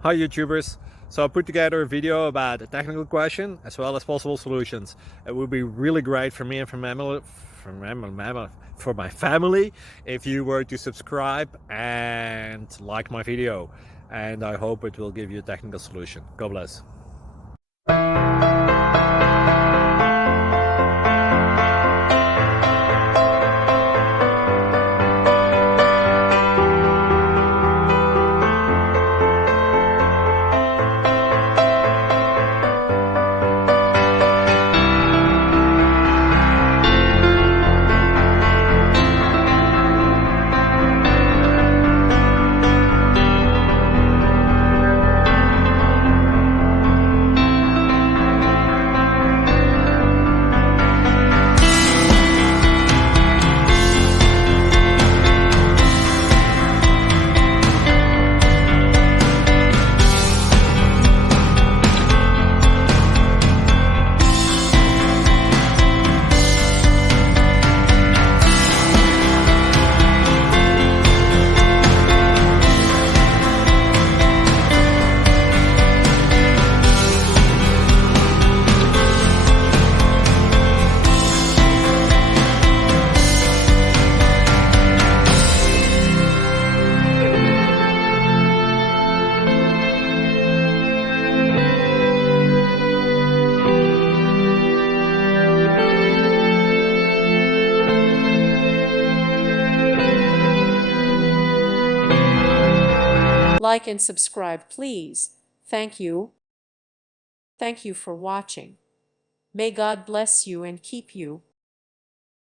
Hi YouTubers. So I put together a video about a technical question as well as possible solutions. It would be really great for me and for my family if you were to subscribe and like my video. And I hope it will give you a technical solution. God bless. Like and subscribe, please. Thank you. Thank you for watching. May God bless you and keep you.